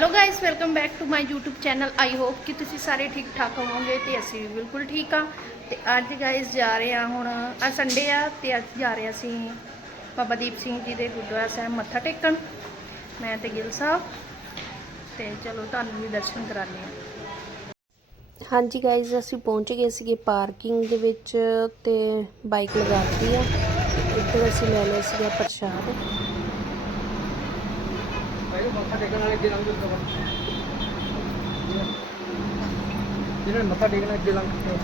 Hello guys welcome back to my YouTube channel I hope ਕਿ ਤੁਸੀਂ ਸਾਰੇ ਠੀਕ ਠਾਕ ਹੋਵੋਗੇ ਤੇ ਅਸੀਂ ਵੀ ਬਿਲਕੁਲ ਠੀਕ ਆ ਤੇ ਅੱਜ ਗਾਇਸ ਜਾ ਰਹੇ ਆ ਹੁਣ ਅੱਜ ਸੰਡੇ ਆ ਤੇ ਅੱਜ ਜਾ ਰਹੇ ਅਸੀਂ ਬਾਬਾ ਦੀਪ ਸਿੰਘ ਜੀ ਦੇ ਗੁਰਦੁਆਰਾ ਸਾਹਿਬ ਮੱਥਾ ਟੇਕਣ ਮੈਂ ਤੇ ਗਿੱਲ ਸਾਹਿਬ ਤੇ ਚਲੋ ਤੁਹਾਨੂੰ ਵੀ ਦਰਸ਼ਨ ਕਰਾਉਂਦੇ ਆ ਹਾਂਜੀ ਗਾਇਸ ਅਸੀਂ ਪਹੁੰਚ ਗਏ ਸੀਗੇ ਪਾਰਕਿੰਗ ਦੇ ਵਿੱਚ ਤੇ ਬਾਈਕ ਲਗਾਤੀ ਆ ਇੱਧਰ ਅਸੀਂ ਲੈ ਲਿਆ ਸੀਗਾ ਪ੍ਰਸ਼ਾਦ ਮੱਥਾ ਟੇਕਣ ਵਾਲੇ ਅੱਗੇ ਲੰਘ ਜਾਓ ਜਿਹਨਾਂ ਮੱਥਾ ਟੇਕਣਾ ਅੱਗੇ ਲੰਘ ਜਾਓ।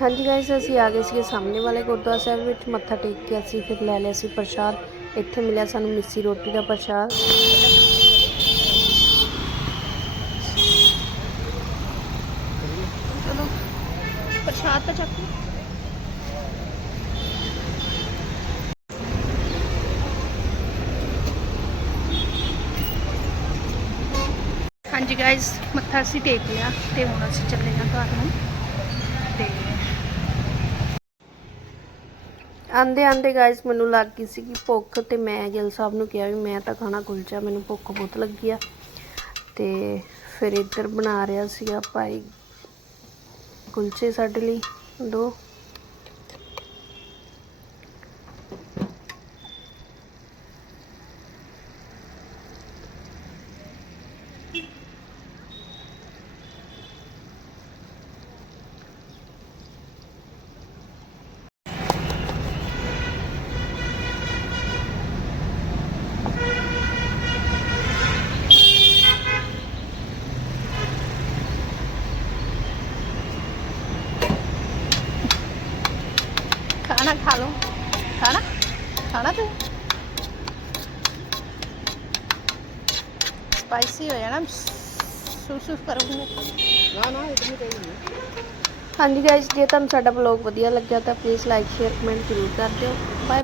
ਹਾਂਜੀ ਗਾਇਸ ਅਸੀਂ ਆ ਗਏ ਸੀਗੇ ਸਾਹਮਣੇ ਵਾਲੇ ਗੁਰਦੁਆਰਾ ਸਾਹਿਬ ਵਿੱਚ। ਮੱਥਾ ਟੇਕ ਕੇ ਅਸੀਂ ਫਿਰ ਲੈ ਲਿਆ ਸੀ ਪ੍ਰਸ਼ਾਦ। ਇੱਥੇ ਮਿਲਿਆ ਸਾਨੂੰ ਮਿੱਸੀ ਰੋਟੀ ਦਾ ਪ੍ਰਸ਼ਾਦ। ਚਲੋ। ਪ੍ਰਸ਼ਾਦ ਤਾਂ ਚੱਕ ਹਾਂਜੀ ਗਾਇਸ ਮੱਥਾ ਅਸੀਂ ਟੇਕ ਲਿਆ ਤੇ ਹੁਣ ਅਸੀਂ ਚੱਲੇ ਹਾਂ ਘਰ ਨੂੰ। ਤੇ ਆਂਦੇ ਆਂਦੇ ਗਾਇਸ ਮੈਨੂੰ ਲੱਗ ਗਈ ਸੀ ਕਿ ਭੁੱਖ ਤੇ ਮੈਂ ਗਿਲ ਸਾਹਿਬ ਨੂੰ ਕਿਹਾ ਵੀ ਮੈਂ ਤਾਂ ਖਾਣਾ ਕੁਲਚਾ ਮੈਨੂੰ ਭੁੱਖ ਬਹੁਤ ਲੱਗੀ ਆ। ਤੇ ਫਿਰ ਇੱਧਰ ਬਣਾ ਰਿਹਾ ਸੀਗਾ ਭਾਈ ਕੁਲਚੇ ਸਾਡੇ ਲਈ ਦੋ। ਖਾਣਾ ਖਾ ਲਓ ਖਾਣਾ ਖਾਣਾ ਤੂੰ ਸਪਾਈਸੀ ਹੋ ਜਾਣਾ ਸੂਸੂ ਕਰੂੰਗੇ ਨਾ ਨਾ ਇਤਨੀ ਚਾਹੀਦੀ ਹਾਂਜੀ ਗਾਇਸ ਜੇ ਤੁਹਾਨੂੰ ਸਾਡਾ ਵਲੌਗ ਵਧੀਆ ਲੱਗਿਆ ਤਾਂ ਪਲੀਜ਼ ਲਾਈਕ ਸ਼ੇਅਰ ਕਮੈਂਟ ਜ਼ਰੂਰ ਕਰ ਦਿਓ ਬਾਏ